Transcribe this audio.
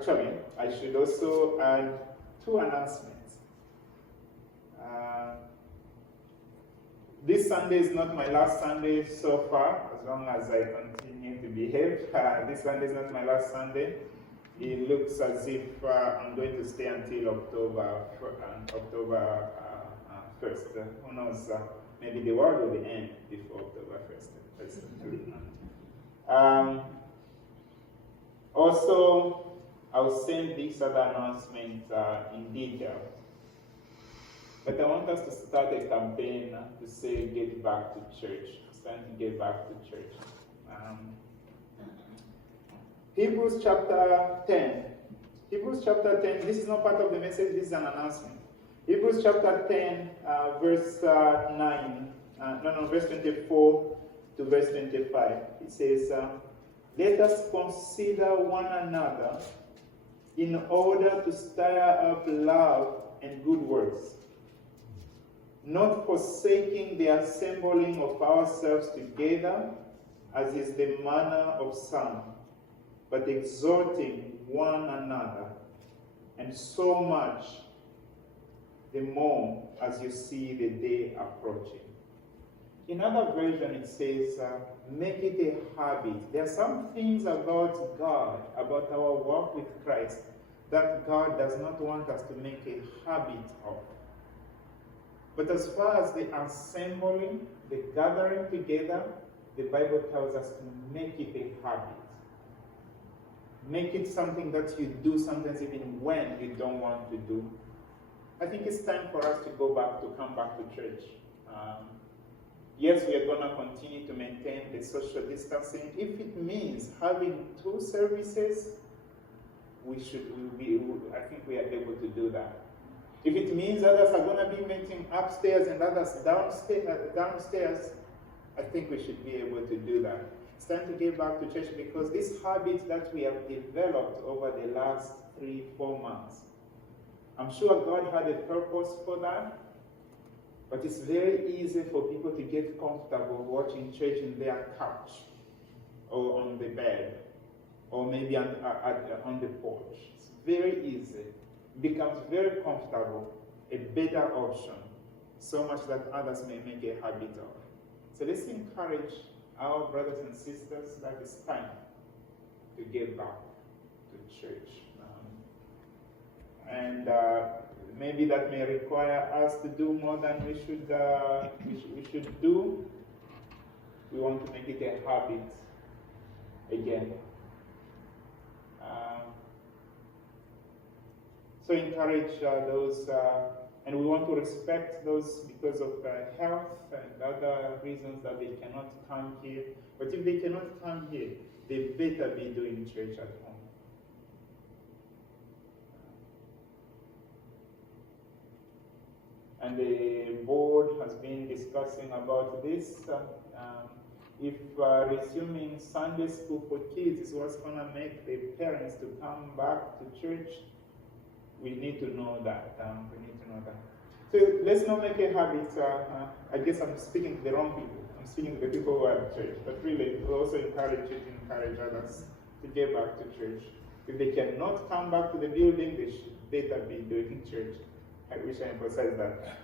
Actually, I should also add two announcements. This Sunday is not my last Sunday so far, as long as I continue to behave. This Sunday is not my last Sunday. It looks as if I'm going to stay until October 1st. Who knows? Maybe the world will end before October 1st. That's the truth. Also, I'll send this other announcement in detail. But I want us to start a campaign to say, get back to church. It's time to get back to church. Hebrews chapter 10. Hebrews chapter 10, this is not part of the message, this is an announcement. Hebrews chapter 10, verse 24 to verse 25. It says, let us consider one another in order to stir up love and good works, not forsaking the assembling of ourselves together, as is the manner of some, but exhorting one another, and so much the more as you see the day approaching. In other version it says, make it a habit. There are some things about God, about our walk with Christ, that God does not want us to make a habit of. But as far as the assembling, the gathering together, the Bible tells us to make it a habit. Make it something that you do sometimes even when you don't want to do. I think it's time for us to come back to church. Yes, we are going to continue to maintain the social distancing. If it means having two services, I think we are able to do that. If it means others are going to be meeting upstairs and others downstairs, I think we should be able to do that. It's time to get back to church because this habit that we have developed over the last 3-4 months, I'm sure God had a purpose for that, but it's very easy for people to get comfortable watching church in their couch or on the bed or maybe on the porch. It's very easy. It becomes very comfortable, a better option, so much that others may make a habit of. So let's encourage our brothers and sisters that it's time to get back to church. Maybe that may require us to do more than we should do. We want to make it a habit again. So encourage those, and we want to respect those because of health and other reasons that they cannot come here. But if they cannot come here, they better be doing church at home. And the board has been discussing about this. If resuming Sunday school for kids is what's going to make the parents to come back to church, we need to know that. So let's not make a habit. I guess I'm speaking to the wrong people. I'm speaking to the people who are at church. But really, we also encourage others to get back to church. If they cannot come back to the building, they should better be doing church. I wish I emphasized that.